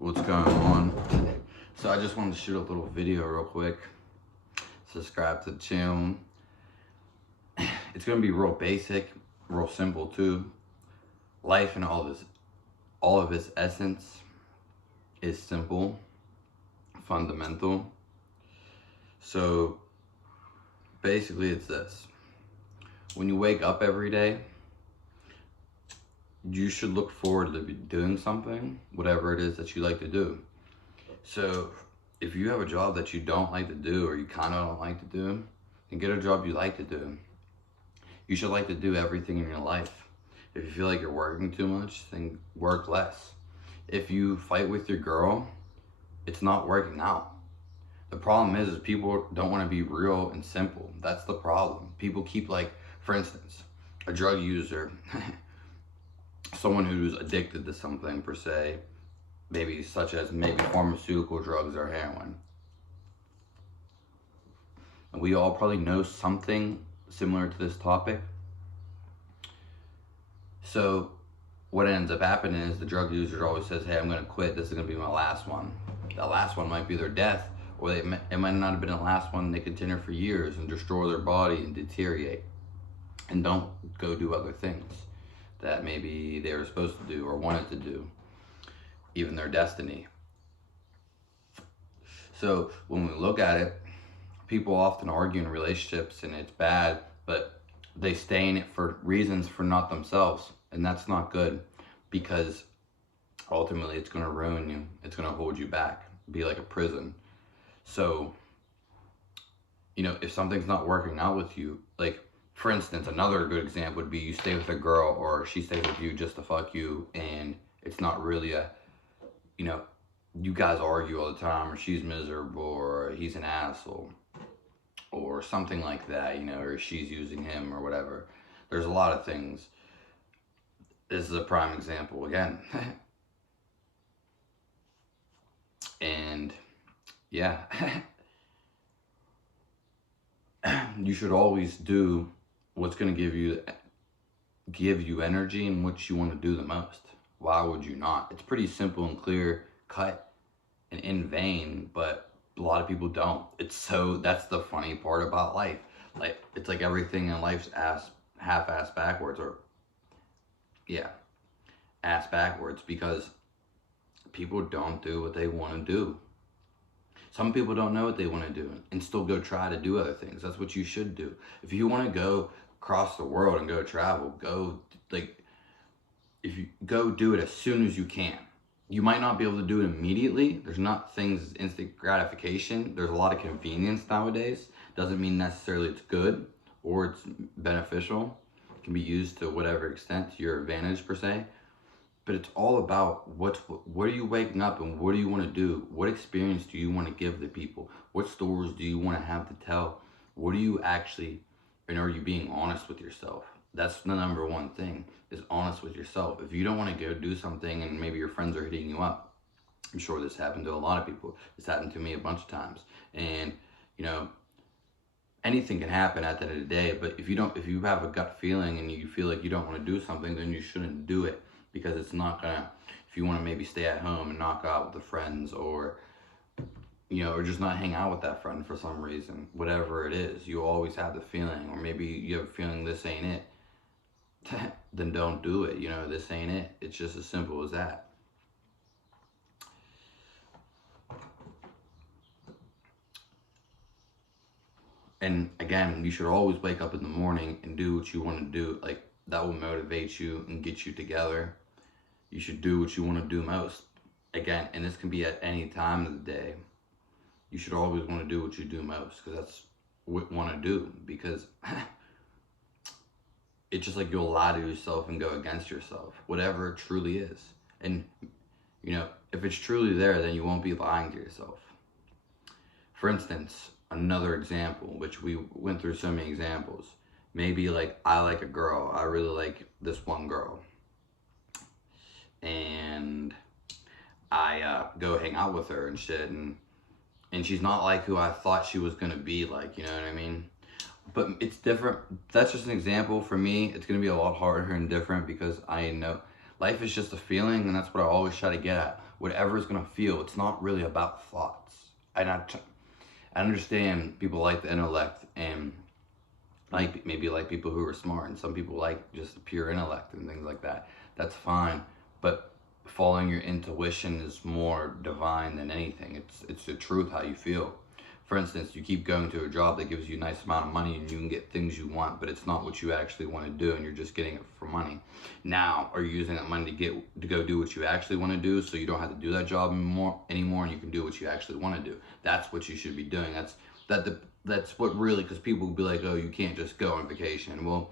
What's going on? So I just wanted to shoot a little video real quick. Subscribe to the channel. It's gonna be real basic, real simple too. Life and all of its essence is simple, fundamental. So basically it's this. When you wake up every day, you should look forward to doing something, whatever it is that you like to do. So if you have a job that you don't like to do, or you kind of don't like to do, then get a job you like to do. You should like to do everything in your life. If you feel like you're working too much, then work less. If you fight with your girl, it's not working out. The problem is people don't want to be real and simple. That's the problem. People keep, like, for instance, a drug user, someone who's addicted to something per se, maybe such as pharmaceutical drugs or heroin. And we all probably know something similar to this topic. So what ends up happening is the drug user always says, hey, I'm going to quit. This is going to be my last one. That last one might be their death, or it might not have been the last one. They continue for years and destroy their body and deteriorate and don't go do other things that maybe they were supposed to do or wanted to do, even their destiny. So when we look at it, people often argue in relationships and it's bad, but they stay in it for reasons for not themselves. And that's not good, because ultimately it's going to ruin you. It's going to hold you back, be like a prison. So, if something's not working out with you, like, for instance, another good example would be you stay with a girl or she stays with you just to fuck you, and it's not really you guys argue all the time, or she's miserable, or he's an asshole, or something like that, or she's using him or whatever. There's a lot of things. This is a prime example again. And yeah, you should always do what's going to give you energy and what you want to do the most. Why would you not? It's pretty simple and clear cut and in vain, but a lot of people don't. That's the funny part about life. Like, it's like everything in life's half-ass backwards, or ass backwards, because people don't do what they want to do. Some people don't know what they want to do and still go try to do other things. That's what you should do. If you want to go across the world and go travel, if you go do it as soon as you can. You might not be able to do it immediately. There's not things instant gratification. There's a lot of convenience nowadays. Doesn't mean necessarily it's good or it's beneficial. It can be used to whatever extent to your advantage per se. But it's all about what are you waking up and what do you want to do? What experience do you want to give to people? What stories do you want to have to tell? What do you actually, and are you being honest with yourself? That's the number one thing, is honest with yourself. If you don't want to go do something and maybe your friends are hitting you up, I'm sure this happened to a lot of people. This happened to me a bunch of times. And, anything can happen at the end of the day, but if you have a gut feeling and you feel like you don't want to do something, then you shouldn't do it. Because it's not gonna, if you want to maybe stay at home and knock out with the friends, or or just not hang out with that friend for some reason, whatever it is, you always have the feeling, or maybe you have a feeling this ain't it, then don't do it. This ain't it. It's just as simple as that. And again, you should always wake up in the morning and do what you want to do. Like, that will motivate you and get you together. You should do what you want to do most. Again, and this can be at any time of the day. You should always want to do what you do most, because that's what you want to do. Because it's just like you'll lie to yourself and go against yourself, whatever it truly is. And, if it's truly there, then you won't be lying to yourself. For instance, another example, which we went through so many examples. Maybe, like, I like a girl. I really like this one girl. And I go hang out with her and shit. And she's not like who I thought she was going to be like, you know what I mean? But it's different. That's just an example. For me, it's going to be a lot harder and different, because I know life is just a feeling, and that's what I always try to get at. whatever is going to feel. It's not really about thoughts. I understand people like the intellect and like maybe like people who are smart, and some people like just the pure intellect and things like that. That's fine, but following your intuition is more divine than anything. It's the truth, how you feel. For instance, you keep going to a job that gives you a nice amount of money and you can get things you want, but it's not what you actually want to do, and you're just getting it for money. Now, are you using that money to go do what you actually want to do, so you don't have to do that job anymore, and you can do what you actually want to do? That's what you should be doing. That's what really, because people will be like, oh, you can't just go on vacation. Well,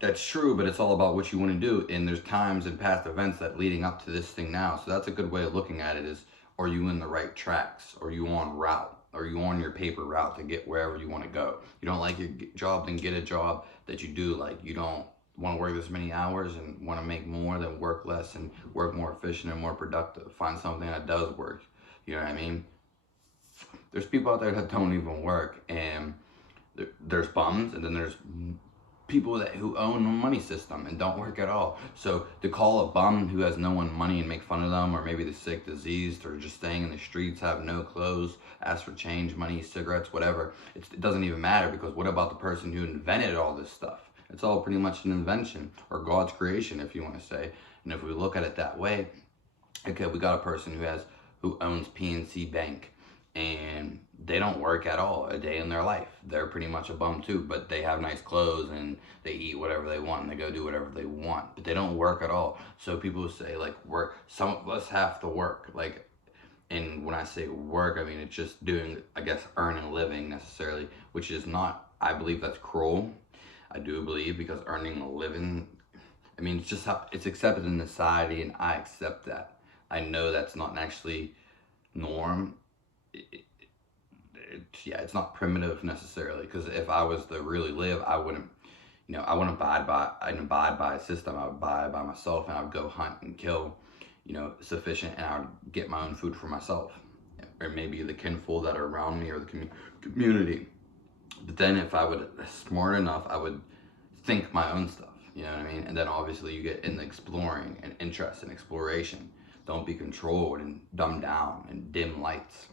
that's true, but it's all about what you want to do. And there's times in past events that leading up to this thing now. So that's a good way of looking at it is, are you in the right tracks? Are you on route? Are you on your paper route to get wherever you want to go? You don't like your job, then get a job that you do like. You don't want to work this many hours and want to make more, then work less and work more efficient and more productive. Find something that does work. You know what I mean? There's people out there that don't even work, and there's bums, and then there's people who own the money system and don't work at all. So to call a bum who has no one money and make fun of them, or maybe the sick, diseased, or just staying in the streets, have no clothes, ask for change, money, cigarettes, whatever, it doesn't even matter, because what about the person who invented all this stuff? It's all pretty much an invention, or God's creation, if you want to say. And if we look at it that way, okay, we got a person who owns PNC Bank, and they don't work at all a day in their life. They're pretty much a bum too, but they have nice clothes and they eat whatever they want and they go do whatever they want, but they don't work at all. So people say like work, some of us have to work, like, and when I say work, I mean it's just doing, I guess, earning a living necessarily, which is not, I believe that's cruel. I do believe, because earning a living, I mean, it's just how it's accepted in society, and I accept that. I know that's not actually norm. Yeah, it's not primitive necessarily, because if I was to really live, I wouldn't, I wouldn't I'd abide by a system. I would abide by myself, and I would go hunt and kill, sufficient, and I would get my own food for myself, or maybe the kinfolk that are around me, or the community. But then if I would smart enough, I would think my own stuff, you know what I mean? And then obviously you get in the exploring and interest in exploration. Don't be controlled and dumbed down and dim lights.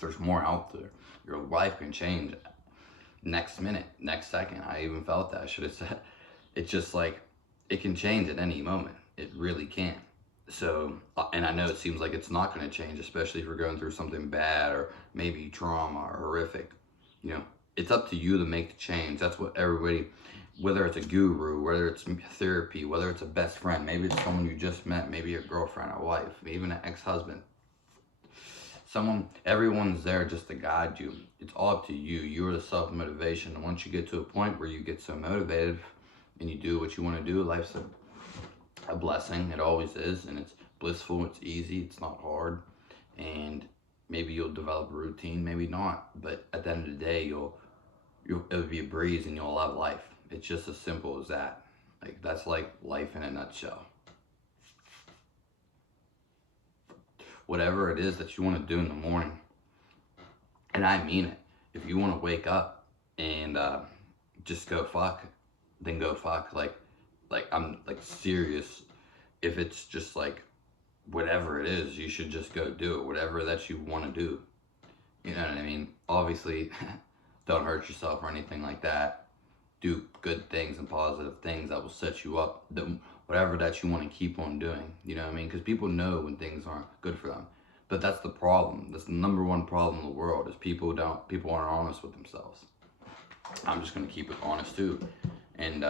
There's more out there. Your life can change next minute, next second. I even felt that. I should have said. It's just like, it can change at any moment. It really can. So, and I know it seems like it's not going to change, especially if you're going through something bad or maybe trauma or horrific. It's up to you to make the change. That's what everybody, whether it's a guru, whether it's therapy, whether it's a best friend, maybe it's someone you just met, maybe a girlfriend, a wife, even an ex-husband. Everyone's there just to guide you. It's all up to you. You're the self-motivation. And once you get to a point where you get so motivated and you do what you want to do, life's a blessing. It always is. And it's blissful. It's easy. It's not hard. And maybe you'll develop a routine, maybe not. But at the end of the day, it'll be a breeze and you'll love life. It's just as simple as that. Like, that's like life in a nutshell. Whatever it is that you want to do in the morning, and I mean it, if you want to wake up and just go fuck, then go fuck. Like I'm like serious. If it's just like whatever it is, you should just go do it, whatever that you want to do. You know what I mean? Obviously, don't hurt yourself or anything like that. Do good things and positive things that will set you up, whatever that you want to keep on doing. You know what I mean? Because people know when things aren't good for them. But that's the problem. That's the number one problem in the world, is people aren't honest with themselves. I'm just going to keep it honest too. And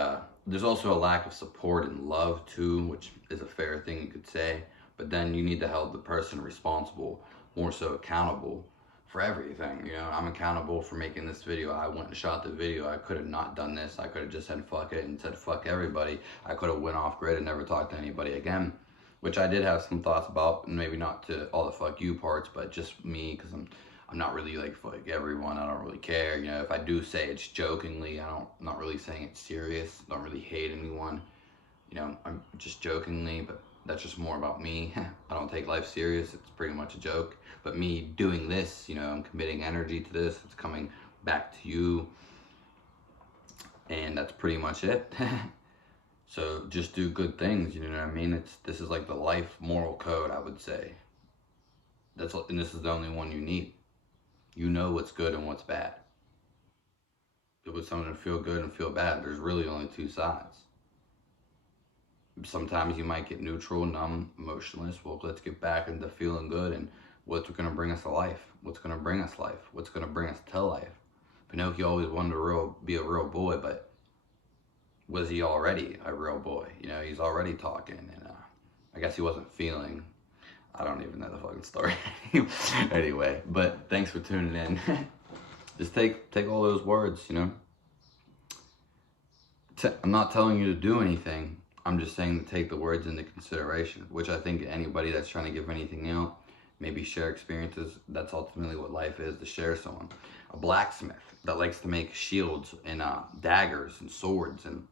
there's also a lack of support and love too, which is a fair thing you could say. But then you need to hold the person responsible, more so accountable for everything. I'm accountable for making this video. I went and shot the video. I could have not done this. I could have just said fuck it and said fuck everybody. I could have went off grid and never talked to anybody again, which I did have some thoughts about, and maybe not to all the fuck you parts, but just me, because I'm not really like fuck everyone. I don't really care. If I do say it's jokingly, I'm not really saying it's serious. I don't really hate anyone. I'm just jokingly, but that's just more about me. I don't take life serious. It's pretty much a joke. But me doing this, I'm committing energy to this. It's coming back to you. And that's pretty much it. So just do good things, you know what I mean? This is like the life moral code, I would say. And this is the only one you need. You know what's good and what's bad. It was something to feel good and feel bad. There's really only two sides. Sometimes you might get neutral, numb, emotionless. Well, let's get back into feeling good and what's going to bring us to life. What's going to bring us life? What's going to bring us to life? Pinocchio always wanted to be a real boy, but was he already a real boy? You know, he's already talking, and I guess he wasn't feeling. I don't even know the fucking story. Anyway, but thanks for tuning in. Just take all those words, you know. I'm not telling you to do anything. I'm just saying to take the words into consideration, which I think anybody that's trying to give anything out, maybe share experiences, that's ultimately what life is, to share someone. A blacksmith that likes to make shields and daggers and swords and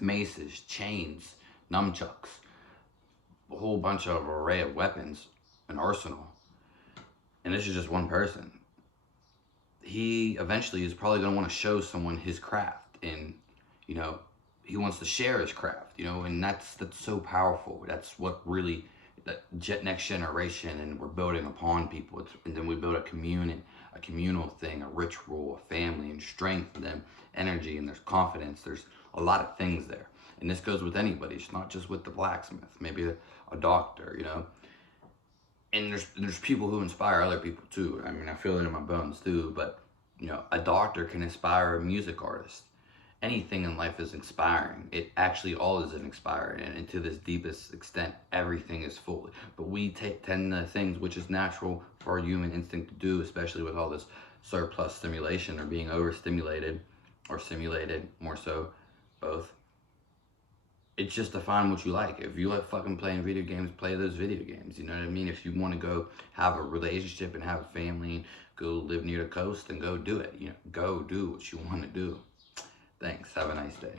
maces, chains, nunchucks, a whole bunch of array of weapons, an arsenal. And this is just one person. He eventually is probably going to want to show someone his craft, and you know, he wants to share his craft, you know, and that's so powerful. That's what really that next generation, and we're building upon people. And then we build a communal thing, a ritual, a family, and strength, and then energy, and there's confidence. There's a lot of things there, and this goes with anybody. It's not just with the blacksmith. Maybe a doctor, you know. And there's people who inspire other people too. I mean, I feel it in my bones too. But you know, a doctor can inspire a music artist. Anything in life is inspiring. It actually all is inspiring, and to this deepest extent, everything is full. But we tend to things which is natural for our human instinct to do, especially with all this surplus stimulation or being overstimulated or simulated, more so, both. It's just to find what you like. If you like fucking playing video games, play those video games. You know what I mean? If you want to go have a relationship and have a family and go live near the coast, then go do it. You know, go do what you want to do. Thanks. Have a nice day.